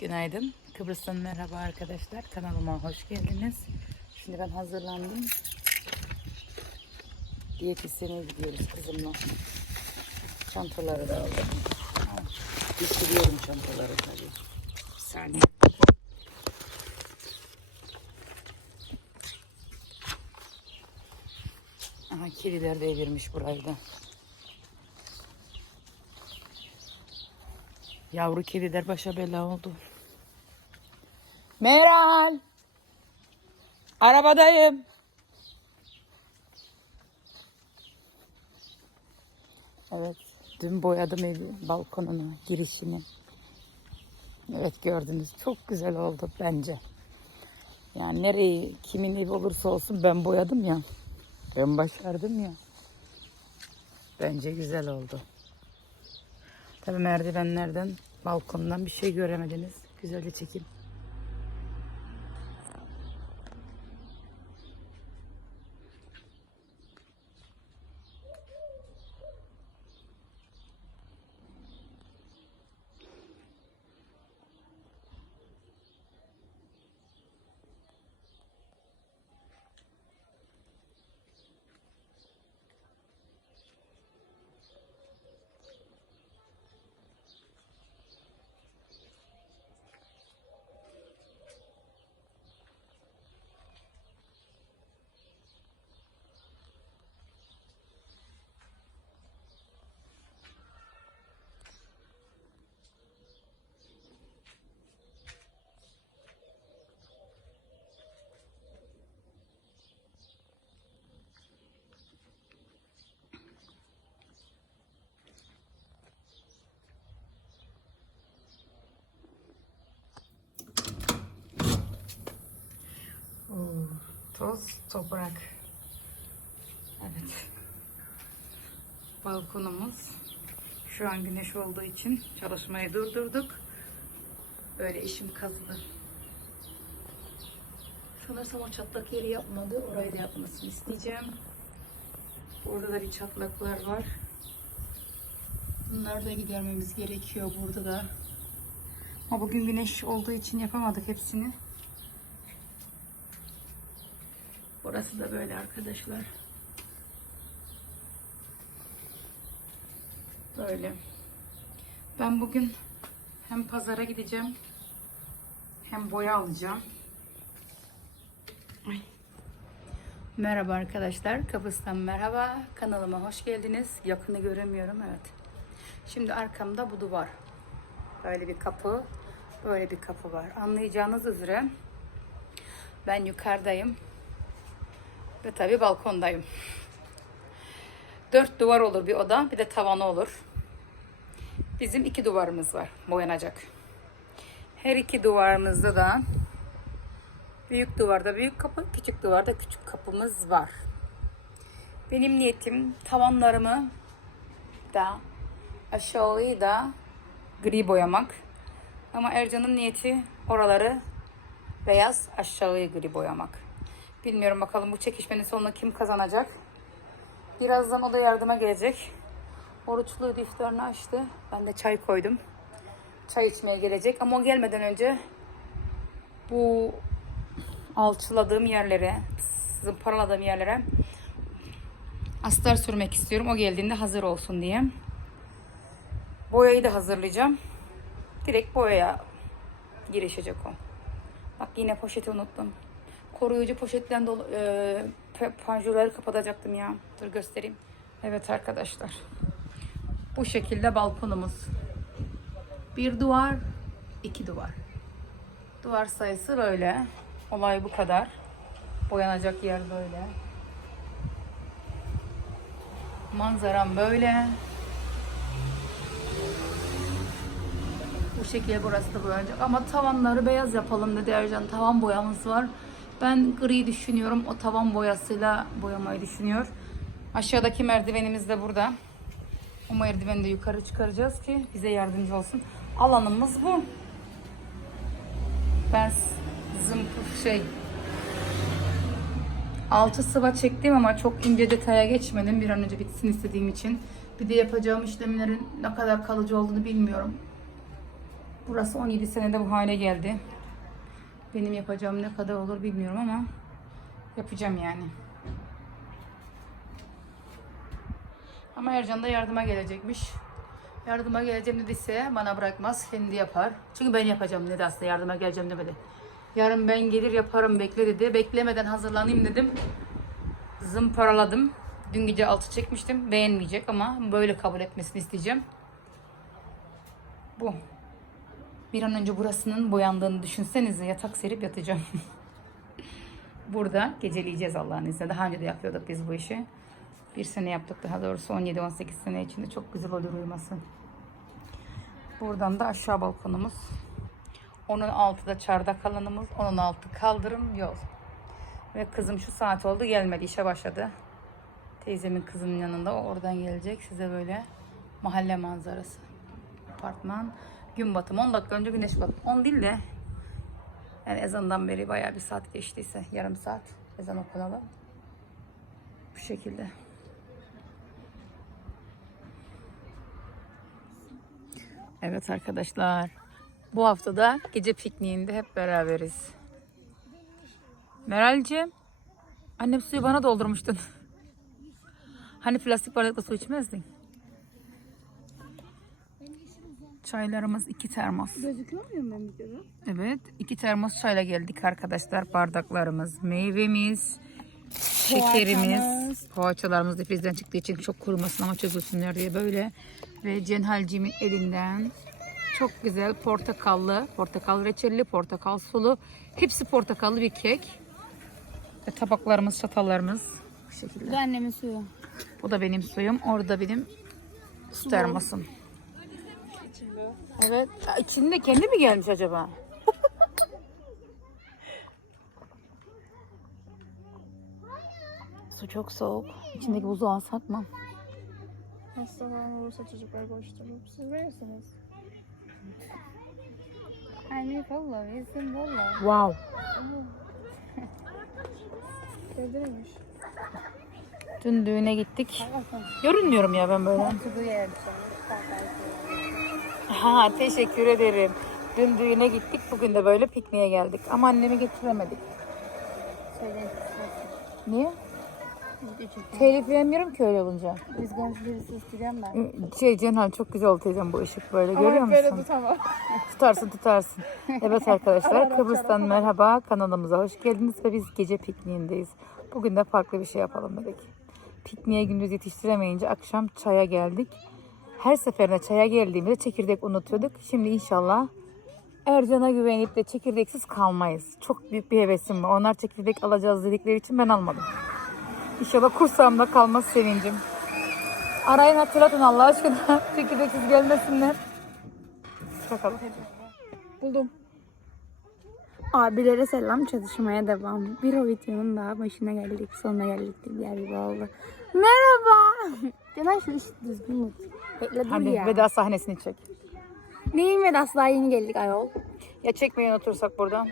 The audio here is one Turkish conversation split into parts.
Günaydın. Kıbrıs'tan merhaba arkadaşlar. Kanalıma hoş geldiniz. Şimdi ben hazırlandım. Diyetisyene gidiyoruz kızımla. Çantaları da aldım. Bitiriyorum çantaları tabii. Bir saniye. Aha kediler devirmiş burayı da. Yavru kediler başa bela oldu. Meral. Arabadayım. Evet. Dün boyadım evi, balkonunu, girişini. Evet gördünüz. Çok güzel oldu bence. Yani nereyi, kimin evi olursa olsun ben boyadım ya. Ben başardım ya. Bence güzel oldu. Tabii merdivenlerden, balkondan bir şey göremediniz. Güzelce çekim. Toz, toprak. Evet. Balkonumuz. Şu an güneş olduğu için çalışmayı durdurduk. Böyle işim kazıdı. Sanırsam o çatlak yeri yapmadı. Orayı da yapmasını isteyeceğim. Burada da bir çatlaklar var. Bunları da gidermemiz gerekiyor burada da. Ama bugün güneş olduğu için yapamadık hepsini. Burası da böyle arkadaşlar. Böyle. Ben bugün hem pazara gideceğim hem boya alacağım. Ay. Merhaba arkadaşlar. Kıbrıs'tan merhaba. Kanalıma hoş geldiniz. Yakını göremiyorum. Evet. Şimdi arkamda bu duvar. Böyle bir kapı. Böyle bir kapı var. Anlayacağınız üzere ben yukarıdayım. Ve tabii balkondayım. Dört duvar olur bir oda. Bir de tavanı olur. Bizim iki duvarımız var. Boyanacak. Her iki duvarımızda da büyük duvarda büyük kapı, küçük duvarda küçük kapımız var. Benim niyetim tavanlarımı da aşağıyı da gri boyamak. Ama Ercan'ın niyeti oraları beyaz aşağıyı gri boyamak. Bilmiyorum bakalım bu çekişmenin sonunda kim kazanacak. Birazdan o da yardıma gelecek. Oruçluydu iftarını açtı. Ben de çay koydum. Çay içmeye gelecek ama o gelmeden önce bu alçıladığım yerlere, zımparaladığım yerlere astar sürmek istiyorum. O geldiğinde hazır olsun diye. Boyayı da hazırlayacağım. Direkt boyaya girişecek o. Bak yine poşeti unuttum. Koruyucu poşetten dolu e, panjurları kapatacaktım ya. Dur göstereyim. Evet arkadaşlar. Bu şekilde balkonumuz. Bir duvar, iki duvar. Duvar sayısı böyle. Olay bu kadar. Boyanacak yer böyle. Manzaram böyle. Bu şekilde burası da boyanacak. Ama tavanları beyaz yapalım dedi Ercan. Tavan boyamız var. Ben gri düşünüyorum. O tavan boyasıyla boyamayı düşünüyor. Aşağıdaki merdivenimiz de burada. O merdiveni de yukarı çıkaracağız ki bize yardımcı olsun. Alanımız bu. Ben zımpı şey altı sıva çektim ama çok ince detaya geçmedim. Bir an önce bitsin istediğim için. Bir de yapacağım işlemlerin ne kadar kalıcı olduğunu bilmiyorum. Burası 17 senede bu hale geldi. Benim yapacağım ne kadar olur bilmiyorum ama yapacağım yani. Ama Ercan da yardıma gelecekmiş. Yardıma geleceğim dediyse bana bırakmaz, kendi yapar. Çünkü ben yapacağım dedi aslında yardıma geleceğim demedi. Yarın ben gelir yaparım bekle dedi. Beklemeden hazırlanayım dedim. Zımparaladım. Dün gece altı çekmiştim. Beğenmeyecek ama böyle kabul etmesini isteyeceğim. Bu. Bir an önce burasının boyandığını düşünsenize yatak serip yatacağım. Burada geceleyeceğiz Allah'ın izniyle. Daha önce de yapıyorduk biz bu işi. Bir sene yaptık daha doğrusu 17-18 sene içinde çok güzel olur uyuması. Buradan da aşağı balkonumuz. Onun altı da çardak alanımız. Onun altı kaldırım yol. Ve kızım şu saat oldu gelmedi işe başladı. Teyzemin kızının yanında o oradan gelecek size böyle mahalle manzarası. Apartman gün batımı 10 dakika önce güneş batımı. 10 değil de yani ezandan beri bayağı bir saat geçtiyse yarım saat ezan okunalı. Bu şekilde. Evet arkadaşlar. Bu haftada gece pikniğinde hep beraberiz. Meral'cim. Annem suyu bana doldurmuştun. Hani plastik bardakla su içmezdin? Çaylarımız iki termos. Gözüküyor ben videoda? Evet, iki termos çayla geldik arkadaşlar. Bardaklarımız, meyvemiz, şekerimiz, poğaçalarımız difrizden çıktığı için çok kurumasın ama çözülsünler diye böyle. Ve Cenhalcimin elinden çok güzel portakallı, portakal reçelli, portakal sulu, hepsi portakallı bir kek. Ve tabaklarımız, çatallarımız bu şekilde. Bu annemin suyu. Bu da benim suyum. Orada benim su termosum. Evet. Aa, İçinde kendi mi gelmiş acaba? Su çok soğuk. İçindeki buzu alsak mı? Hasta falan olursa çocuklar boş durur. Siz verirsiniz. Anne valla vezin valla. Wow. Sevdirilmiş. Dün düğüne gittik. Görünmüyorum ya ben böyle. Mantıklı gelmiş. Ha teşekkür ederim. Dün düğüne gittik. Bugün de böyle pikniğe geldik. Ama annemi getiremedik. Niye? Telif yemiyorum ki öyle olunca. Biz genç birisi isteyeceğim ben. Şey Cenhan çok güzel oldu teyzem bu ışık böyle görüyor musun? tutamam. Tutarsın tutarsın. Evet arkadaşlar Kıbrıs'tan merhaba kanalımıza hoş geldiniz ve biz gece pikniğindeyiz. Bugün de farklı bir şey yapalım dedik. Pikniğe gündüz yetiştiremeyince akşam çaya geldik. Her seferinde çaya geldiğimizde çekirdek unutuyorduk. Şimdi inşallah Ercan'a güvenip de çekirdeksiz kalmayız. Çok büyük bir hevesim var. Onlar çekirdek alacağız dedikleri için ben almadım. İnşallah kursağımda kalmaz sevincim. Arayın hatırlatın Allah aşkına. Çekirdeksiz gelmesinler. Bakalım. Buldum. Abilere selam çalışmaya devam. Bir o videonun daha başına geldik. Sonuna geldik diğer gibi oldu. Merhaba. Genel şu iş düzgün mü? Bekle dur Hadi ya. veda sahnesini çek. Neyin vedası daha yeni geldik ayol. Ya çekmeyen otursak buradan.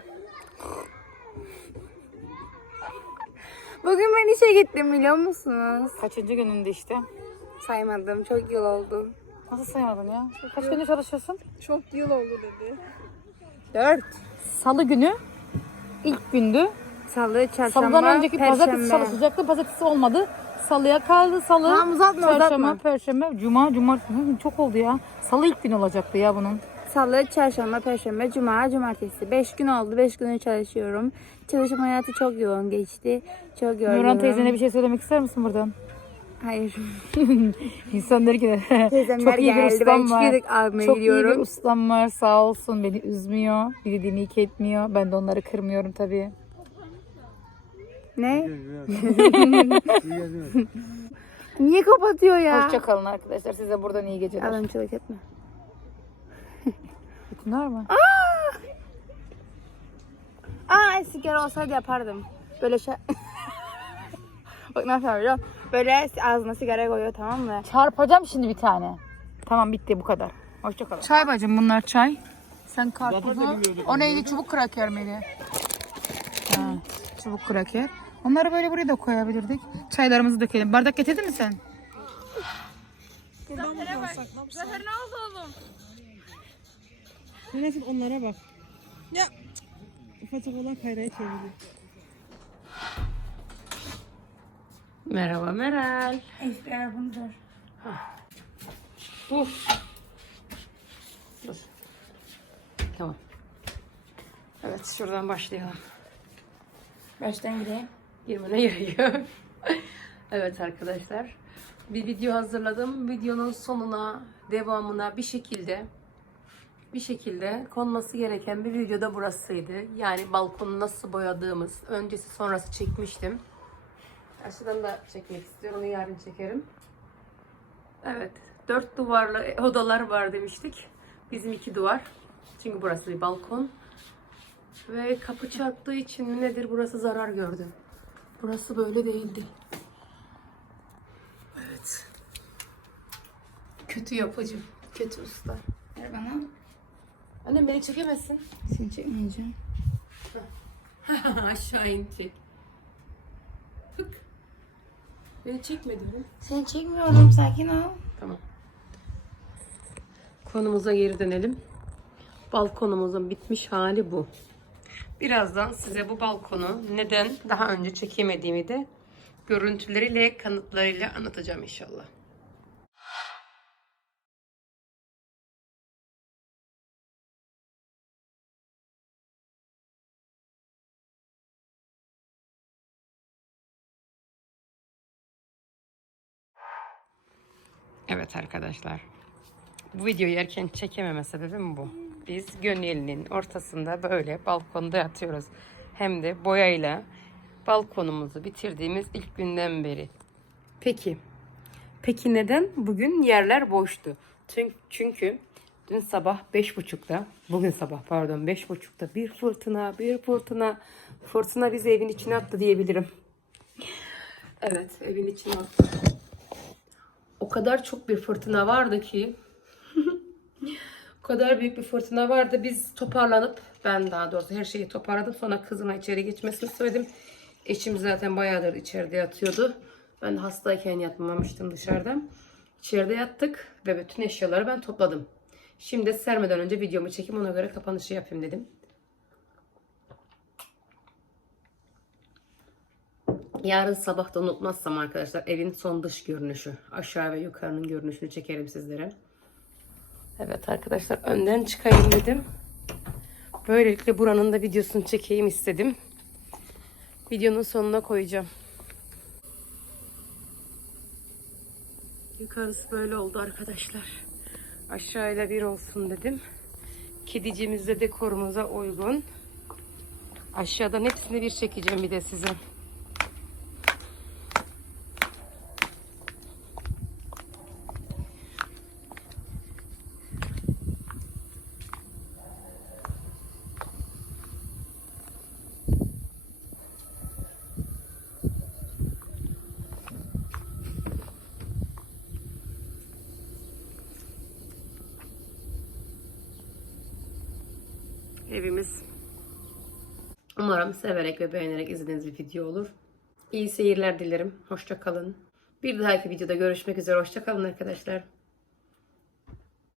Bugün ben işe gittim biliyor musunuz? Kaçıncı gününde işte. Saymadım. Çok yıl oldu. Nasıl saymadın ya? Kaç gündür çalışıyorsun? Çok yıl oldu dedi. Dört. Salı günü ilk gündü. Salı, çarşamba, Salıdan önceki pazartesi perşembe. çalışacaktı. Pazartesi olmadı. Salıya kaldı. Salı, Tamam, uzatma, çarşamba, uzatma. perşembe, cuma, cumartesi. Çok oldu ya. Salı ilk gün olacaktı ya bunun. Salı, çarşamba, perşembe, cuma, cumartesi. Beş gün oldu. Beş günü çalışıyorum. Çalışma hayatı çok yoğun geçti. Çok yorgunum. Nurhan teyzene bir şey söylemek ister misin buradan? Hayır. İnsan der ki çok iyi bir geldi. ustam Ben var. Çok iyi bir gidiyorum. ustam var sağ olsun beni üzmüyor. Bir dediğini iki etmiyor. Ben de onları kırmıyorum tabii. Ne? Niye kapatıyor ya? Hoşçakalın arkadaşlar. Size buradan iyi geceler. Adamçılık etme. Bütün var mı? Aa sigara olsaydı yapardım. Böyle şey... Bak nasıl yapacağım? Böyle ağzına sigara koyuyor tamam mı? Çarpacağım şimdi bir tane. Tamam bitti bu kadar. Hoşçakalın. Çay bacım bunlar çay. Sen karpuzu. O neydi? Çubuk kraker miydi? Ha, çubuk kraker. Onları böyle buraya da koyabilirdik. Çaylarımızı dökelim. Bardak getirdin mi sen? Zafer'e bak. Zafer ne oldu oğlum? Yönetim onlara bak. Ya. Ufacık olan kayraya çevirdi. Merhaba Meral. Esra bunu dur. Uf. Dur. Tamam. Evet şuradan başlayalım. Baştan gireyim. 20'ne yayıyor. evet arkadaşlar. Bir video hazırladım. Videonun sonuna, devamına bir şekilde bir şekilde konması gereken bir videoda burasıydı. Yani balkonu nasıl boyadığımız, öncesi sonrası çekmiştim. Aşağıdan da çekmek istiyorum. Onu yarın çekerim. Evet. Dört duvarlı odalar var demiştik. Bizim iki duvar. Çünkü burası bir balkon. Ve kapı çarptığı için nedir burası zarar gördü. Burası böyle değildi. Evet. Kötü yapıcı. Kötü usta. Ver bana. Annem beni çekemezsin. Seni çekmeyeceğim. Aşağı in çek. Hık. Beni çekme diyorum. Seni çekmiyorum sakin ol. Tamam. Konumuza geri dönelim. Balkonumuzun bitmiş hali bu. Birazdan size bu balkonu neden daha önce çekemediğimi de görüntüleriyle, kanıtlarıyla anlatacağım inşallah. Evet arkadaşlar. Bu videoyu erken çekememe sebebim bu. Biz Gönyeli'nin ortasında böyle balkonda yatıyoruz. Hem de boyayla balkonumuzu bitirdiğimiz ilk günden beri. Peki. Peki neden? Bugün yerler boştu. Çünkü, çünkü dün sabah beş buçukta, bugün sabah pardon beş buçukta bir fırtına, bir fırtına, fırtına bizi evin içine attı diyebilirim. Evet, evin içine attı o kadar çok bir fırtına vardı ki kadar büyük bir fırtına vardı. Biz toparlanıp ben daha doğrusu her şeyi toparladım. Sonra kızıma içeri geçmesini söyledim. Eşim zaten bayağıdır içeride yatıyordu. Ben hastayken yatmamıştım dışarıda. İçeride yattık ve bütün eşyaları ben topladım. Şimdi sermeden önce videomu çekeyim ona göre kapanışı yapayım dedim. Yarın sabah da unutmazsam arkadaşlar evin son dış görünüşü. Aşağı ve yukarının görünüşünü çekerim sizlere. Evet arkadaşlar önden çıkayım dedim. Böylelikle buranın da videosunu çekeyim istedim. Videonun sonuna koyacağım. Yukarısı böyle oldu arkadaşlar. Aşağıyla bir olsun dedim. Kedicimiz de dekorumuza uygun. Aşağıdan hepsini bir çekeceğim bir de size. Umarım severek ve beğenerek izlediğiniz bir video olur. İyi seyirler dilerim. Hoşça kalın. Bir dahaki videoda görüşmek üzere. Hoşça kalın arkadaşlar.